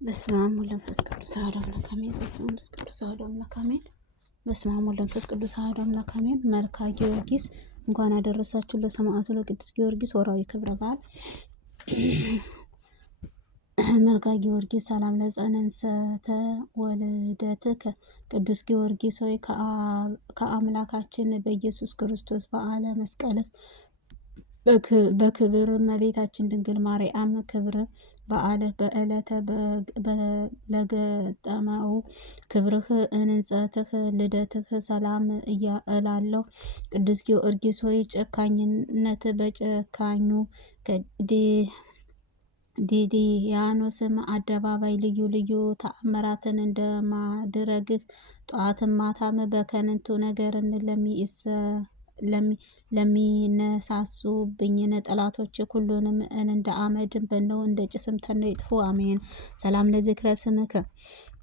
በስመ አብ ወወልድ ወመንፈስ ቅዱስ አሐዱ አምላክ አሜን። በስመ አብ ወወልድ ወመንፈስ ቅዱስ አሐዱ አምላክ አሜን። በስመ አብ ወወልድ ወመንፈስ ቅዱስ አሐዱ አምላክ አሜን። መልካ ጊዮርጊስ እንኳን አደረሳችሁ ለሰማዕቱ ለቅዱስ ጊዮርጊስ ወርሃዊ ክብረ በዓል። መልካ ጊዮርጊስ ሰላም ለጸነንሰተ ወልደትከ ቅዱስ ጊዮርጊስ ሆይ ከአምላካችን በኢየሱስ ክርስቶስ በዓለ መስቀልህ በክብር እመቤታችን ድንግል ማርያም ክብር በዓልህ በዕለተ ለገጠመው ክብርህ እንጸትህ ልደትህ ሰላም እላለሁ። ቅዱስ ጊዮርጊስ ሆይ ጨካኝነት በጨካኙ ዲዲያኖስም አደባባይ ልዩ ልዩ ተአምራትን እንደማድረግህ ጠዋትም ማታም በከንቱ ነገርን ለሚነሳሱብኝን ጠላቶች ሁሉንም እንደ አመድን በነው እንደ ጭስም ተነው ይጥፉ አሜን። ሰላም ለዝክረ ስምከ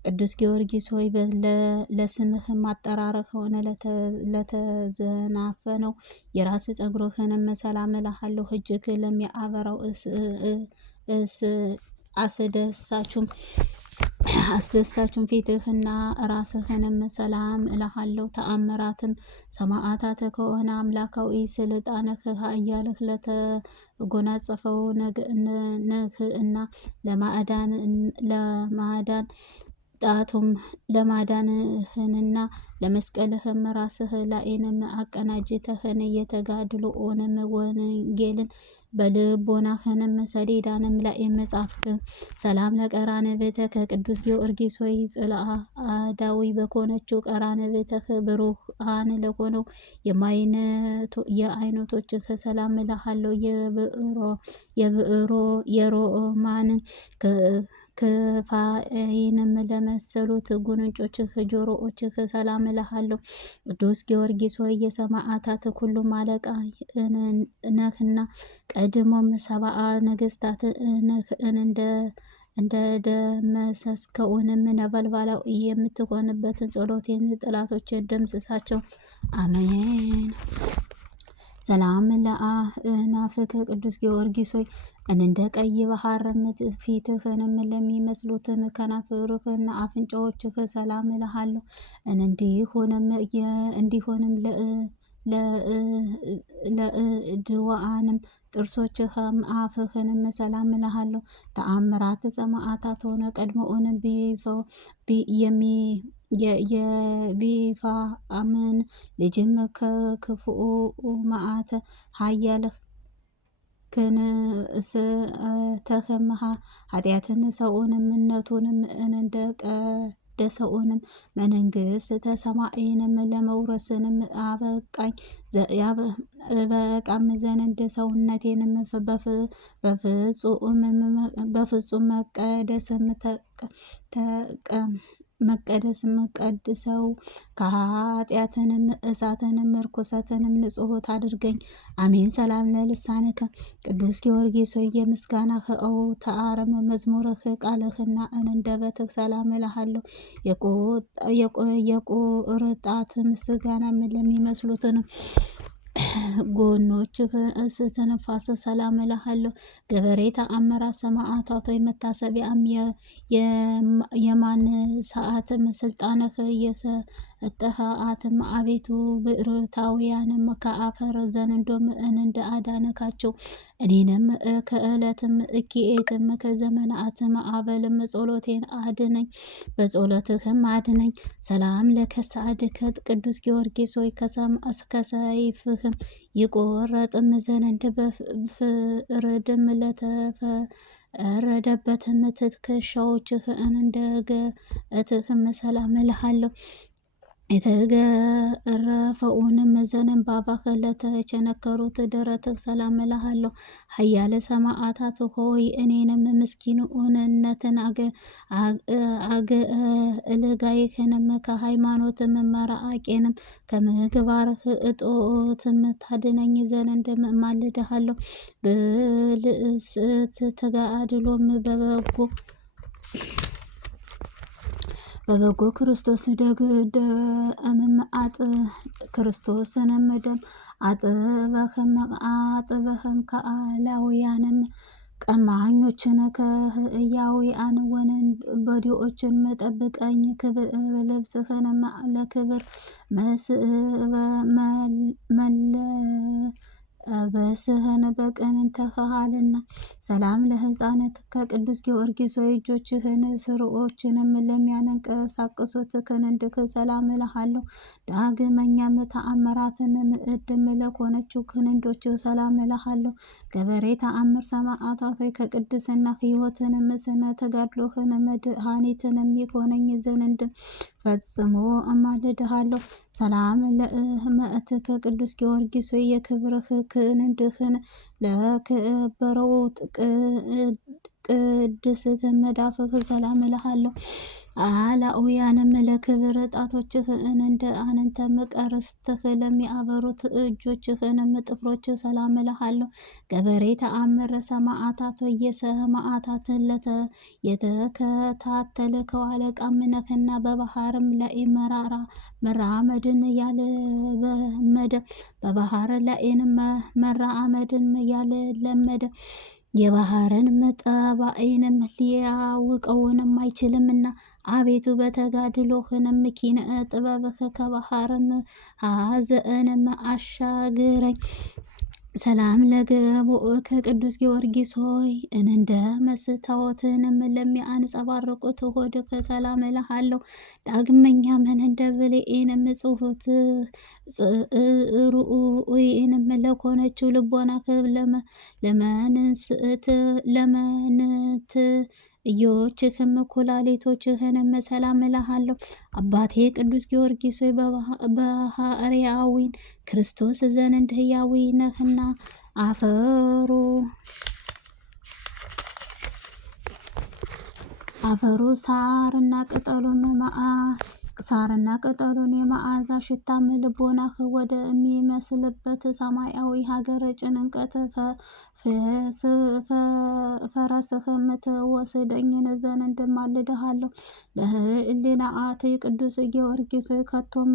ቅዱስ ጊዮርጊስ ሆይ ለስምህ ማጠራረፍ ሆነ ለተዘናፈነው የራስ ጸጉርህንም ሰላም እልሃለሁ። እጅግ ለሚያበራው አስደሳችም ፊትህና ራስህንም ሰላም እልሃለሁ። ተአምራትም ሰማዕታት ከሆነ አምላካዊ ስልጣንህ ኃያልህ ለተጎናጸፈው ነህ እና ለማዳን ጣቱም ለማዳንህንና ለመስቀልህም ራስህ ላይንም አቀናጅተህን የተጋድሎንም ወንጌልን በልቦናህንም ሰሌዳንም ላይ መጻፍክ። ሰላም ለቀራንብትከ ከቅዱስ ጊዮርጊስ ሆይ ጽልአዳዊ በኮነችው ቀራንብትህ ብሩሃን ለሆነው የአይነቶችህ ሰላም እልሃለሁ። የሮማንን ክፋይንም ለመሰሉት ጉንጮችህ ጆሮዎችህ ሰላም እልሃለሁ። ቅዱስ ጊዮርጊስ ሆይ የሰማዕታት ሁሉም አለቃ ነህና ቀድሞም ሰብአ ነገስታት ነህን እንደ ደመሰስከውንም ነበልባላዊ የምትሆንበትን ጸሎቴን ጠላቶችን ደምስሳቸው አሜን። ሰላም ለአእናፍከ ቅዱስ ጊዮርጊስ ሆይ እንደ ቀይ ባህር ፊትህንም ለሚመስሉትን ከናፍርህና አፍንጫዎችህ ሰላም እልሃለሁ። እንዲሆንም ለእድዋንም ጥርሶችህም አፍህንም ሰላም እልሃለሁ። ተአምራት ሰማዕታት ሆነ ቀድሞውንም የቢፋምን ልጅም ከክፉ መዓት ኃያልህ ክንስተህምሃ ኃጢአትን ሰውንም እነቱንም እንደቀደሰውንም መንግሥተ ሰማይንም ለመውረስንም በቃም ዘንድ ሰውነቴንም በፍጹም መቀደስም ቀድሰው ከኃጢአትንም እሳትንም ርኩሰትንም ንጹሕት አድርገኝ አሜን። ሰላም ለልሳንከ ቅዱስ ጊዮርጊስ ሆይ የምስጋናህ አውታረም መዝሙርህ ቃልህና አንደበትህ ሰላም እልሃለሁ። የቁርጣት ምስጋናም ለሚመስሉትን ጎኖችህ እስትንፋስ ሰላም እልሃለሁ። ገበሬ ተአምራት ሰማዕታት ሆይ መታሰቢያም የማንሳትም ስልጣንህ የሰጠሃትም አቤቱ ብዕርታውያንም ከአፈር ዘንዶም እንደ አዳነካቸው እኔንም ከዕለትም እኪኤትም ከዘመናት ማዕበልም ጸሎቴን አድነኝ በጸሎትህም አድነኝ። ሰላም ለከሳድከ ቅዱስ ጊዮርጊስ ሆይ ከሰይፍህም ይቆረጥም ዘንድ በፍርድም ለተፈረደበትም ትከሻዎችህ እንደ ገእትህም ሰላም እልሃለሁ። የተገረፈውንም ዘንባባህ ለተቸነከሩት ደረትህ ሰላም እልሃለሁ። ኃያል ሰማዕታት ሆይ እኔንም ምስኪንነትን አገልጋይህንም ከሃይማኖትም መራቄንም ከምግባርህ እጦትም ታድነኝ ዘንድ እማልድሃለሁ። ብልስት ተጋድሎም በበጎ ክርስቶስ ደምም ክርስቶስንም ደም አጥበህም ከአላውያንም ቀማኞችን ከሕያውያን ወንበዴዎችን ጠብቀኝ። ክብር ልብስህን ለክብር መልበስህን በቅንተሃልና። ሰላም ለሕፃናትከ ቅዱስ ጊዮርጊስ ሆይ እጆችህን ስርዎችንም ለሚያንቀሳቅሱት ክንድህ ሰላም እልሃለሁ። ዳግመኛም ተአምራትን ምዕድም ለሆነችው ክንዶችህ ሰላም እልሃለሁ። ገበሬ ተአምር ሰማዕታት ሆይ ከቅድስና ሕይወትንም ስነ ተጋድሎህን መድኃኒትንም ይሆነኝ ዘንድ ፈጽሞ እማልድሃለሁ። ሰላም ለእመእትከ ቅዱስ ጊዮርጊስ ሆይ የክብርህ ክንድህን ለከበረው ቅድስት መዳፍህ ሰላም እልሃለሁ። አላውያንም ለክብር ጣቶችህን እንደ አንተም ቀርስትህ ለሚያበሩት እጆችህንም ጥፍሮችህ ሰላም እልሃለሁ። ገበሬ ተአምር ሰማዕታት የሰማዕታትን የተከታተልከው አለቃም ነህና በባህርም ላይ መራመድን ያለመደ በባህር ላይንም መራመድን ያለመደ የባህርን ጠባይንም ሊያውቀውንም አይችልምና አቤቱ በተጋድሎህንም ኪነ ጥበብህ ከባህርም ሀዘንም አሻግረኝ። ሰላም ለገቦእከ ቅዱስ ጊዮርጊስ ሆይ እንደ መስታወትንም ለሚያንጸባርቁት ሆድህ ሰላም እልሃለሁ። ዳግመኛም እንደ ብሌንም ጽሑት ርኡይንም ለሆነችው ልቦናህ ለመንት እዮችህም ኩላሊቶችህንም ሰላም እልሃለሁ። አባቴ ቅዱስ ጊዮርጊስ ሆይ በባሕርያዊን ክርስቶስ ዘንድ ሕያው ነህና አፈሩ ሳርና ቅጠሉን የመዓዛ ሽታም ልቦናህ ወደሚመስልበት ሰማያዊ ሀገር ጭንቀት ፈረስህም ትወስደኝ ዘንድ እማልድሃለሁ። ለሕሊናት ቅዱስ ጊዮርጊስ ሆይ ከቶም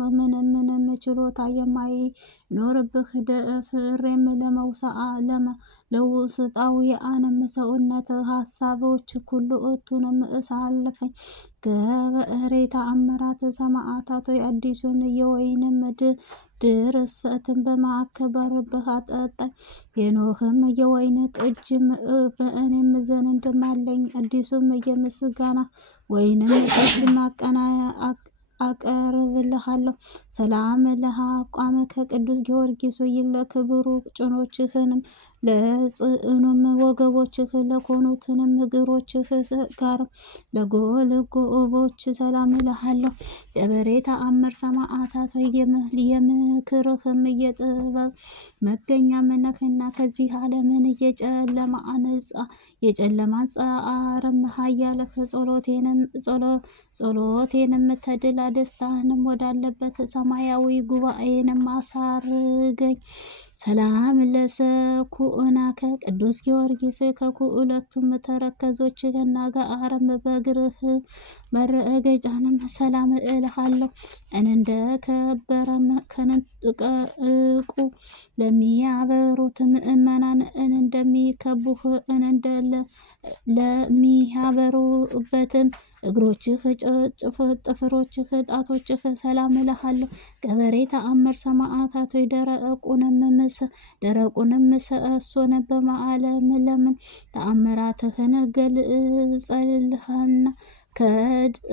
ምንም ችሎታ የማይኖርብህ ደፍሬም ለውስጣውያንም ሰውነት ሀሳቦች ሁሉ እቱንም እሳልፈኝ። ገበሬ ተአምራት ሰማዕታት ሆይ አዲሱን የወይንም ድርሰትን በማክበርብህ አጠጣኝ። የኖህም የወይን ጠጅም በእኔም ዘንድ አለኝ። አዲሱም የምስጋና ወይንም ጠጅም አቀርብልሃለሁ። ሰላም ለአቋምከ ቅዱስ ጊዮርጊስ ሆይ ለክብሩ ጭኖችህንም ለጽዕኑም ወገቦችህ ለሆኑትንም እግሮችህ ጋር ለጎልጎቦች ሰላም እልሃለሁ። ገበሬ ተአምር ሰማዕታት ሆይ የምክርህም የጥበብ መገኛም ነህና ከዚህ ዓለምን የጨለማ ጻርም ኃያልህ ጸሎቴንም ተድላ ደስታንም ወዳለበት ሰማያዊ ጉባኤንም አሳርገኝ። ሰላም ለሰኩዕናከ ቅዱስ ጊዮርጊስ ከሁለቱም ተረከዞችህና ጋርም በእግርህ መረገጫንም ሰላም እልሃለሁ። እንደ ከበረም ከንጥቀቁ ለሚያበሩት ምእመናን እንደሚከቡህ ለሚያበሩበትም እግሮችህ ጥፍሮችህ ጣቶችህ ሰላም እልሃለሁ። ገበሬ ተአምር ሰማዕታት ሆይ ደረቁንም ምሰሶን በመዓለም ለምን ተአምራትህን ገልጸልሃልና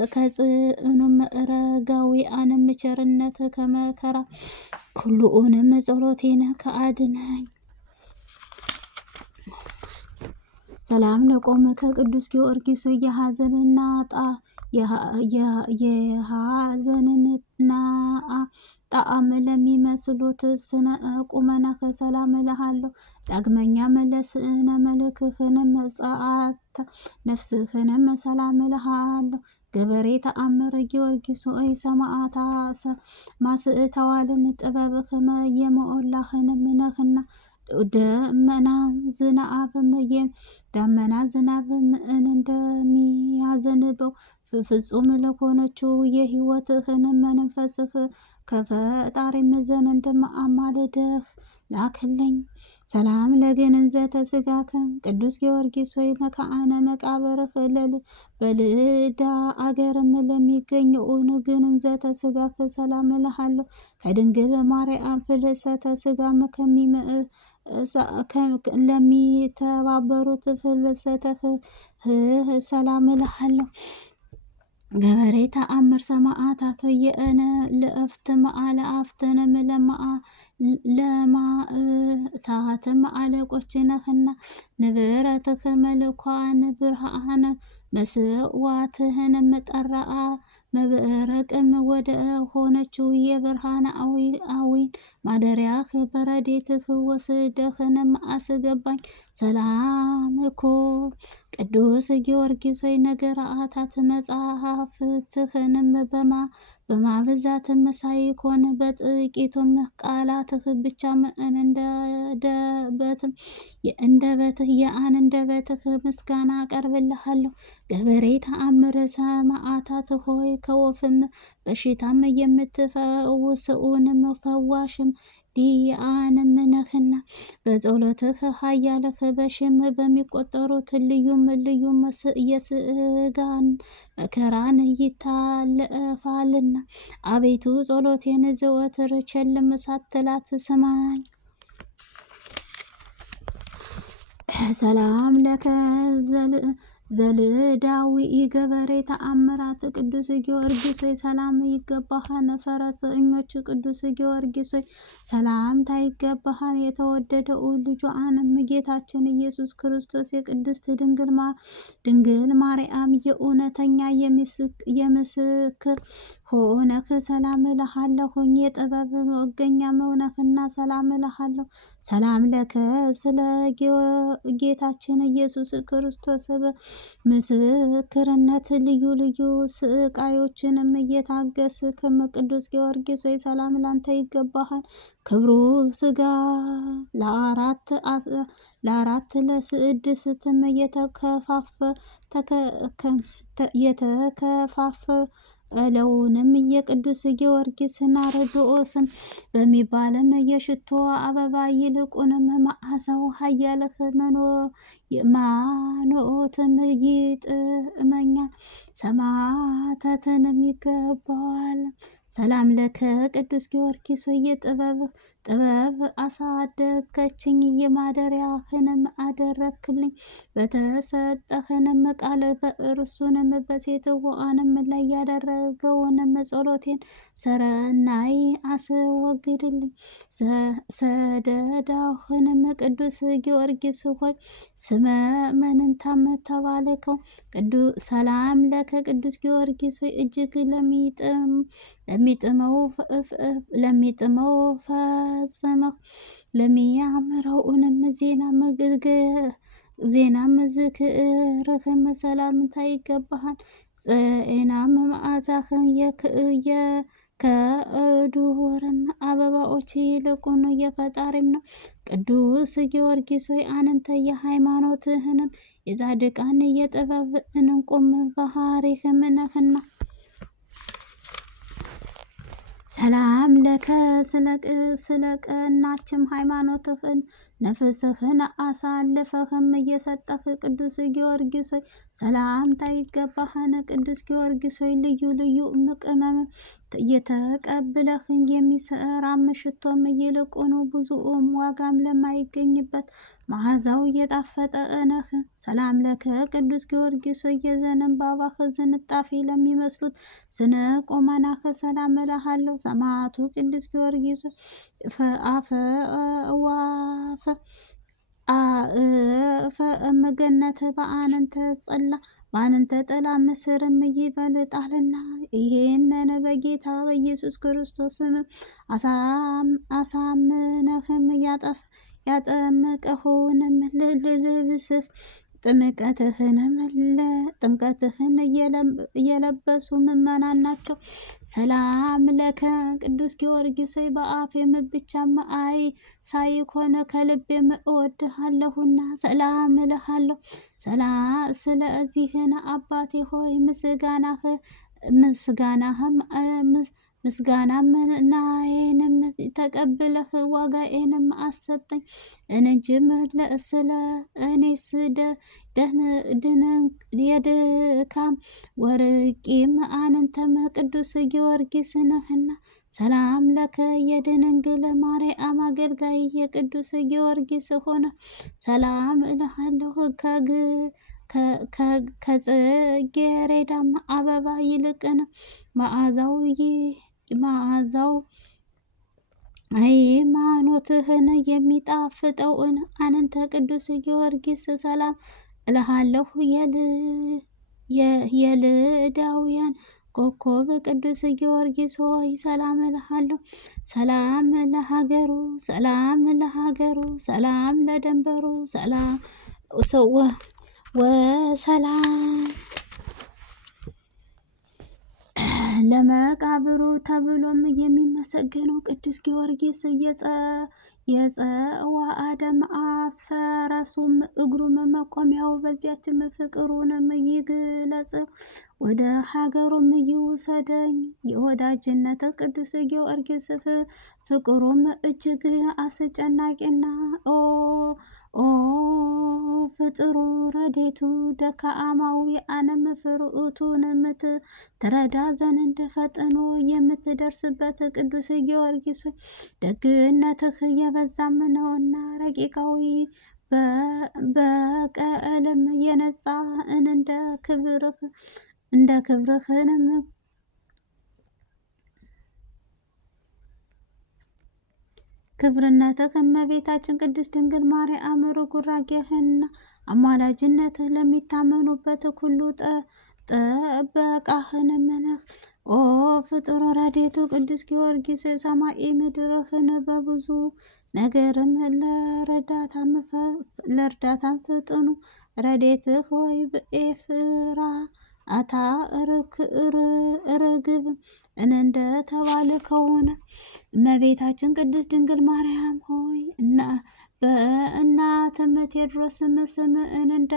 ከጽኑም ረጋዊአንም ቸርነት ከመከራ ሁሉንም ጸሎቴን ከአድነኝ። ሰላም ለቆምከ ቅዱስ ጊዮርጊስ ሆይ የሐዘንና ጣዕም ለሚመስሉት ስነ ቁመናከ ሰላም እልሃለሁ። ዳግመኛም ለስእነ መልክህንም ጸአተ ነፍስህንም ሰላም እልሃለሁ። ገበሬ ተአምር ጊዮርጊስ ሆይ ማስእተዋልን ጥበብህ የሞላህንም ነህና ደመና ዝናብም እንደሚያዘንበው ፍጹም ለሆነችው የሕይወትህን መንፈስህ ከፈጣሪም ዘንድ አማልደህ ላክልኝ። ሰላም ለገንዘተ ስጋከ ቅዱስ ጊዮርጊስ ሆይ መካአነ መቃብርህ በልዳ አገርም ለሚገኝ ኡን ገንዘተ ስጋከ ሰላም እልሃለሁ። ከድንግል ማርያም ፍልሰተ ስጋም ለሚተባበሩት ፍልሰተህ ሰላም እልሃለሁ። ገበሬ ተአምር ሰማዕታት የእነ ለእፍት መዓለ አፍተንም ለማእታትም አለቆች ነህና ንብረትህ መልኳን ብርሃነ መስዋዕትህንም ጠራአ መብረቅም ወደ ሆነችው የብርሃን አዊን ማደሪያህ በረዴትህ ወስደህንም አስገባኝ። ሰላም እኮ ቅዱስ ጊዮርጊስ ሆይ ነገርአታት መጽሐፍትህንም በማብዛትም ሳይኮን በጥቂቱም ቃላትህ ብቻ እንደበትህ የአንደበትህ ምስጋና አቀርብልሃለሁ። ገበሬ ተአምር ሰማዕታት ሆይ ከወፍም በሽታም የምትፈውስኡንም ፈዋሽም ዲያንም ነህና በጸሎትህ ኃያልህ በሽም በሚቆጠሩት ልዩም የስጋን መከራን ይታለፋልና አቤቱ ጸሎቴን ዘወትር ቸልም ሳትላት ስማኝ። ሰላም ለከ ዘልዳዊ ገበሬ ተአምራት ቅዱስ ጊዮርጊስ ሆይ ሰላም ይገባሃን። ፈረሰኞች ቅዱስ ጊዮርጊስ ሆይ ሰላምታ ይገባሃን። የተወደደው ልጇንም ጌታችን ኢየሱስ ክርስቶስ የቅድስት ድንግል ማርያም የእውነተኛ የምስክር ሆነህ ሰላም እልሃለሁኝ። የጥበብ መገኛ መሆነህና ሰላም እልሃለሁ። ሰላም ለከ ስለ ጌታችን ኢየሱስ ክርስቶስ ምስክርነት ልዩ ልዩ ስቃዮችንም እየታገስክም ቅዱስ ጊዮርጊስ ሆይ ሰላም ላንተ ይገባሃል። ክብሩ ስጋ ለአራት ለስድስትም የተከፋፈለውንም የቅዱስ ጊዮርጊስ ናርዶስም በሚባልም የሽቶ አበባ ይልቁንም መዓዛው ኃያልህ ማኖትም ይጥመኛል። ሰማዕታትንም ይገባዋል። ሰላም ለከ ቅዱስ ጊዮርጊስ ሆይ ጥበብ አሳደገችኝ። የማደሪያህንም አደረክልኝ። በተሰጠህንም ቃል በእርሱንም በሴትዋንም ላይ ያደረገውንም ጸሎቴን ሰረናይ አስወግድልኝ። ሰደዳህንም ቅዱስ ጊዮርጊስ ሆይ ስመ መንንታም ተባለከው። ሰላም ለከ ቅዱስ ጊዮርጊስ ሆይ እጅግ ለሚጥመው ፈጽመው ለሚያምረውንም ዜናም ዝክርህም ሰላምታ ይገባሃል። ጤናም መዓዛህን ከዱርም አበባዎች ይልቁን የፈጣሪም ነው። ቅዱስ ጊዮርጊስ ሆይ አንተ የሃይማኖትህንም የጻድቃን የጥበብ እንቁም ባህሪህም ነህና ሰላም ለከ ስለቀናችም ሃይማኖትህን ነፍስህን አሳልፈህም እየሰጠህ ቅዱስ ጊዮርጊስ ሆይ ሰላምታ ይገባህን። ቅዱስ ጊዮርጊስ ሆይ ልዩ ልዩ ቅመም እየተቀብለህ የሚሰራም ሽቶም ይልቁኑ ብዙም ዋጋም ለማይገኝበት መዓዛው እየጣፈጠ ነህ። ሰላም ለከ ቅዱስ ጊዮርጊስ ሆይ የዘንባባህ ዝንጣፊ ለሚመስሉት ስነ ቁመናህ ሰላም እልሃለሁ። ሰማዕቱ ቅዱስ ጊዮርጊስ መገነት በአንተ ጥላ ምስርም ይበልጣልና ይሄንን በጌታ በኢየሱስ ክርስቶስ ስም አሳምነህም ያጠመቀኸውንም ልብስህ ጥምቀትህን እየለበሱ ምእመናን ናቸው። ሰላም ለከ ቅዱስ ጊዮርጊስ ሆይ በአፌም ብቻም ሳይኮን ከልቤም እወድሃለሁና ሰላም እልሃለሁ። ስለዚህን አባቴ ሆይ ምስጋናህም ምስጋናም ናዬንም ተቀብለህ ዋጋዬንም አሰጠኝ። እንጅም ስለ እኔስ የድካም ወርቂም አንተም ቅዱስ ጊዮርጊስ ነህና። ሰላም ለከ የድንግል ማርያም አገልጋይ የቅዱስ ጊዮርጊስ ሆነ ሰላም እልሃለሁ። ከጽጌረዳም አበባ ይልቅን መዓዛው ሃይማኖትህን የሚጣፍጠውን አንተ ቅዱስ ጊዮርጊስ ሰላም እልሃለሁ። የልዳውያን ኮከብ ቅዱስ ጊዮርጊስ ሆይ ሰላም እልሃለሁ። ሰላም ለሀገሩ ሰላም ለደንበሩ ሰላም ወሰላም ለመቃብሩ ተብሎም የሚመሰገነው ቅዱስ ጊዮርጊስ የጸዋዕደም ፈረሱም እግሩም መቆሚያው በዚያችም ፍቅሩንም ይግለጽ ወደ ሀገሩም ይውሰደኝ። የወዳጅነት ቅዱስ ጊዮርጊስ ፍቅሩም እጅግ አስጨናቂና ኦ ፍጥሩ ረዴቱ ደካማዊ አነም ፍርኡቱን ትረዳ ዘንድ ፈጥኖ የምትደርስበት ቅዱስ ጊዮርጊስ ደግነትህ የበዛም ነውና ረቂቃዊ በቀልም የነጻ እንደ ክብርህንም ክብርነትህ እመቤታችን ቅድስት ድንግል ማርያም ርጉራጌህና አማላጅነትህ ለሚታመኑበት ሁሉ ጥበቃህንም ነህ። ኦ ፍጡር ረድኤቱ ቅዱስ ጊዮርጊስ ሰማይ ምድርህን በብዙ ነገርም ለእርዳታም ፍጥኑ። ረድኤትህ ሆይ በኤፍራታ ርግብ እንደተባለ ከሆነ እመቤታችን ቅድስት ድንግል ማርያም ሆይ በእናትም ቴዎድሮስም ስምዕን እንደ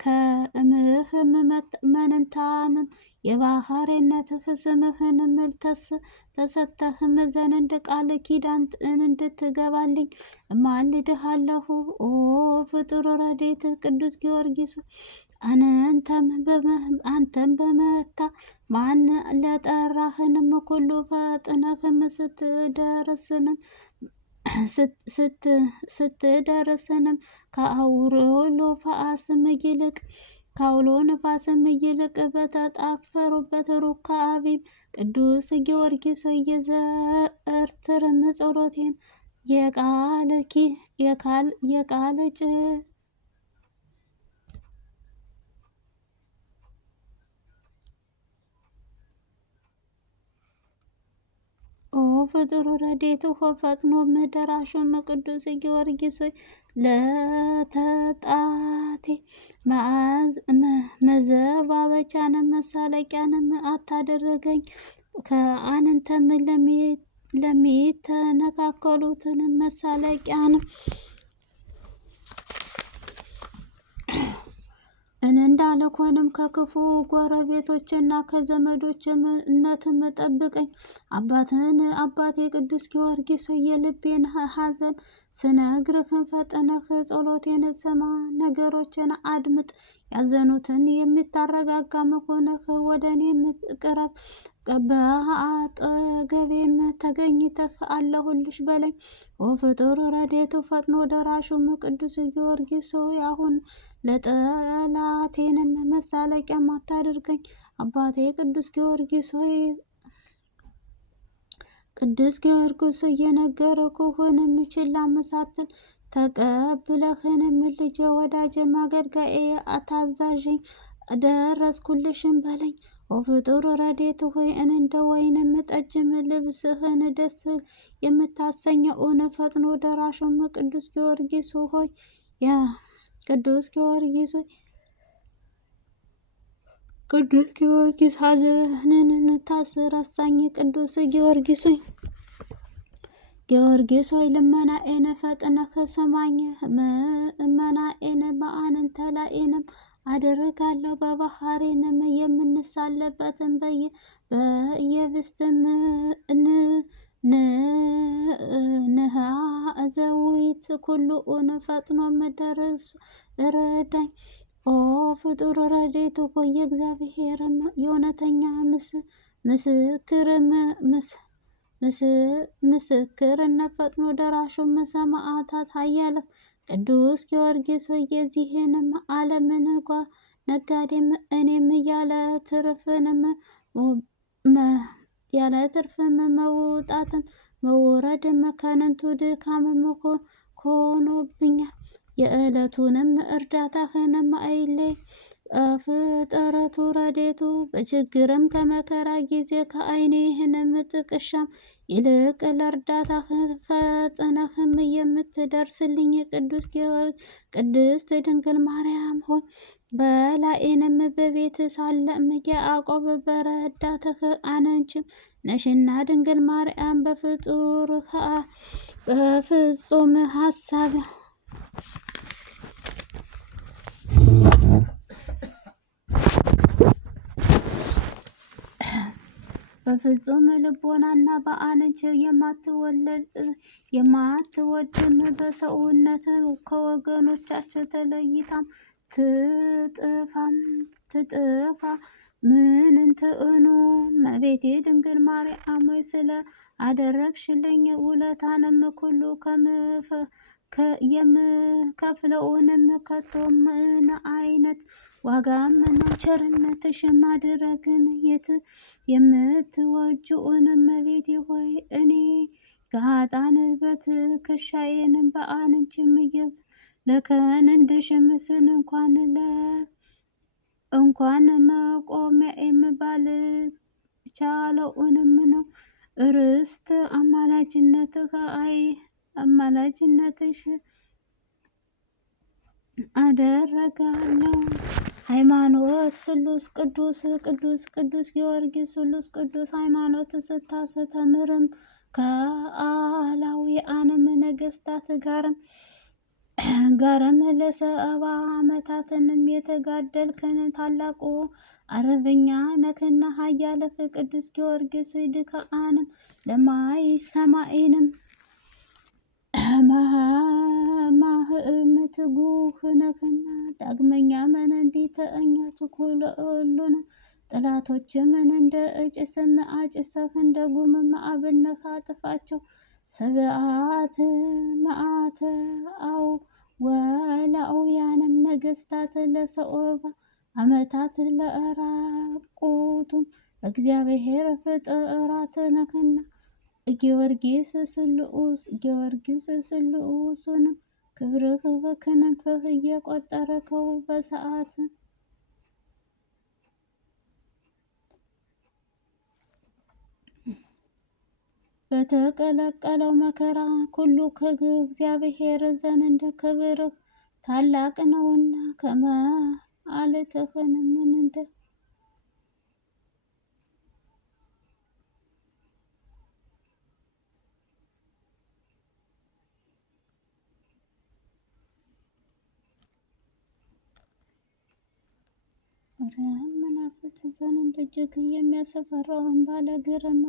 ከእምህም መንንታንም የባህሬነትህ ስምህን ተሰተህም ዘንድ ቃል ኪዳን እንድትገባልኝ እማልድሃለሁ። ኦ ፍጡር ረድኤት ቅዱስ ጊዮርጊስ አንተም በመታ ማን ለጠራህንም ሁሉ ፈጥነህም ስትደርስንም ከአውሎ ነፋስም ይልቅ በተጣፈሩበት ሩካቤም ቅዱስ ጊዮርጊስ የዘወትርም ጸሎቴን የቃል ኦ ፍጡር ረድኤቱ ፈጥኖ ደራሹም ቅዱስ ጊዮርጊስ ለተጣቴ መዘባበቻንም መሳለቂያንም አታደረገኝ። ከአንተም ለሚተነካከሉትን መሳለቂያንም እንዳልሆንም ከክፉ ጎረቤቶችና ከዘመዶችነትም ጠብቀኝ። አባቴ ቅዱስ ጊዮርጊስ የልቤን ሐዘን ስነግርህን ፈጥነህ ጸሎቴን ስማ፣ ነገሮችን አድምጥ። ያዘኑትን የምታረጋጋ መሆንህ ወደ እኔ ቅረብ፣ በአጠገቤም ተገኝተህ አለሁልሽ በለኝ። ኦ ፍጡር ረድኤቱ ፈጥኖ ደራሹም ቅዱስ ጊዮርጊስ ሆይ አሁን ለጠላቴንም መሳለቂያ አታድርገኝ። አባቴ ቅዱስ ጊዮርጊስ ሆይ እየነገርኩህንም ችላ ሳትል ተቀብለህንም ልጄ ወዳጄም አገልጋዬ ታዛዥኝ ደረስኩልሽም በለኝ። ኦ ፍጡር ረድኤት ሆይ እንደ ወይንም ጠጅም ልብስህን ደስ የምታሰኘውን ፈጥኖ ደራሹም ቅዱስ ጊዮርጊስ ሆይ ቅዱስ ጊዮርጊስ ሐዘንን ታስረሳኝ። ቅዱስ ጊዮርጊስ ሆይ ልመናዬን ፈጥነህ ስማኝ። ልመናዬን በአንተ ላይንም አደርጋለሁ በባህሬንም የምንሳለበትን በየብስትም ንሃ ዘዊት ኩሉኡን ፈጥኖ መደረስ ረዳኝ። ኦ ፍጡር ረድኤት ሆይ የእግዚአብሔርም የእውነተኛ ምስክርነት ፈጥኖ ደራሹም ሰማዕታት ኃያላን ቅዱስ ጊዮርጊስ ሆይ የዚህንም ዓለምን ነጋዴም እኔም ያለ ትርፍም መውጣትም መውረድም ከንቱ ድካምም ሆኖብኛል። የዕለቱንም እርዳታህንም አይለይ። ፍጥረቱ ረድኤቱ በችግርም ከመከራ ጊዜ ከዓይንህንም ጥቅሻም ይልቅ ለእርዳታህ ፈጥነህም የምትደርስልኝ ቅድስት ድንግል ማርያም ሆይ በላዔንም በቤት ሳለም ያዕቆብ በረዳትህ አንቺም ነሽና ድንግል ማርያም በፍጹም ሀሳብ በፍጹም ልቦናና በአንቺ የማትወድም በሰውነት ከወገኖቻቸው ተለይታም ትጥፋ ምንትእኑ እመቤቴ ድንግል ማርያም ሆይ ስለ አደረግሽልኝ ውለታንም ሁሉ የምከፍለውንም ከቶ ምን አይነት ዋጋም ነው? ቸርነትሽ ማድረግን የምትወጂውን እመቤቴ ሆይ እኔ ከኃጥአን በትከሻዬንም በአንቺም ለከንድሽም ስን እንኳን መቆሚያዬም ባልቻለውንም ነው ርስት አማላጅነትሽ አደረጋለሁ። ሃይማኖት ስሉስ ቅዱስ ጊዮርጊስ ስሉስ ቅዱስ ሃይማኖት ስታስተምርም ከአላውያንም ነገስታት ጋርም ለ70 ዓመታትንም የተጋደልክን ታላቁ አርበኛ ነህና ኃያልህ ቅዱስ ጊዮርጊስ ሆይ ድካምንም ለማይሰማንም ትጉህ ነህና ዳግመኛ እንዲተኛ ሁሉንም ጠላቶችምን እንደ እጭስም አጭሰህ እንደ ጉምም አብነህ አጥፋቸው። 7 መዓት ወላውያንም ነገስታት ለ70 ዓመታት ለራቁቱም እግዚአብሔር ፍጥረት ነህና ጊዮርጊስ ስሉስንም ክብርህ በክንፍህ እየቆጠርከው በሰዓት በተቀለቀለው መከራ ሁሉ ከእግዚአብሔር ዘንድ ክብርህ ታላቅ ነውና ከመዓልትህንም እንደ መናፍስት ዘንድ እጅግ የሚያስፈራውን ባለ ግርማ